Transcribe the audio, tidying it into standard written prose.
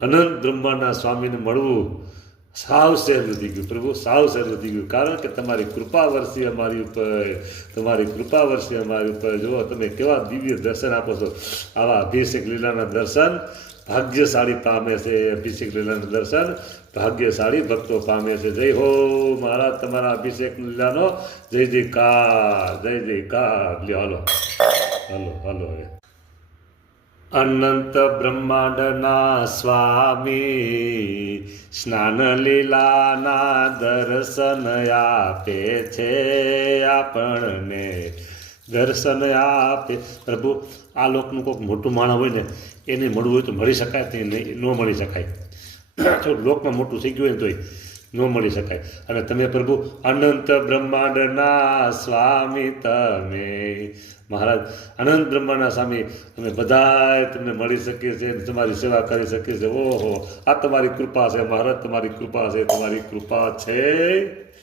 અનંત બ્રહ્માંડના સ્વામીને મળવું સાવ સહેલું વધી ગયું પ્રભુ, સાવ સહેલું વધી ગયું. કારણ કે તમારી કૃપા વર્ષી અમારી ઉપર, તમારી કૃપા વર્ષી અમારી ઉપર. જુઓ તમે કેવા દિવ્ય દર્શન આપો છો. આવા અભિષેક લીલાના દર્શન ભાગ્યશાળી પામે છે. અભિષેક લીલાના દર્શન ભાગ્યશાળી ભક્તો પામે છે. જય હો મહારાજ, તમારા અભિષેક લીલાનો જય જયકાર, જય જયકાર. લ્યો હાલો હાલો હાલો. અનંત બ્રહ્માંડના સ્વામી સ્નાન લીલાના દર્શન આપે છે આપણને, દર્શન આપે. પ્રભુ આ લોકનું કોઈક મોટું માણસ હોય ને એને મળવું હોય તો મળી શકાય, તે ન મળી શકાય. થોડુંક લોકમાં મોટું થઈ ગયું હોય ને તોય ન મળી શકાય. અને તમે પ્રભુ અનંત બ્રહ્માંડના સ્વામી, તમે મહારાજ અનંત બ્રહ્માંડના સ્વામી, તમે બધાય તમને મળી શકીએ છીએ, તમારી સેવા કરી શકીએ છીએ. ઓહો, આ તમારી કૃપા છે મહારાજ, તમારી કૃપા છે, તમારી કૃપા છે.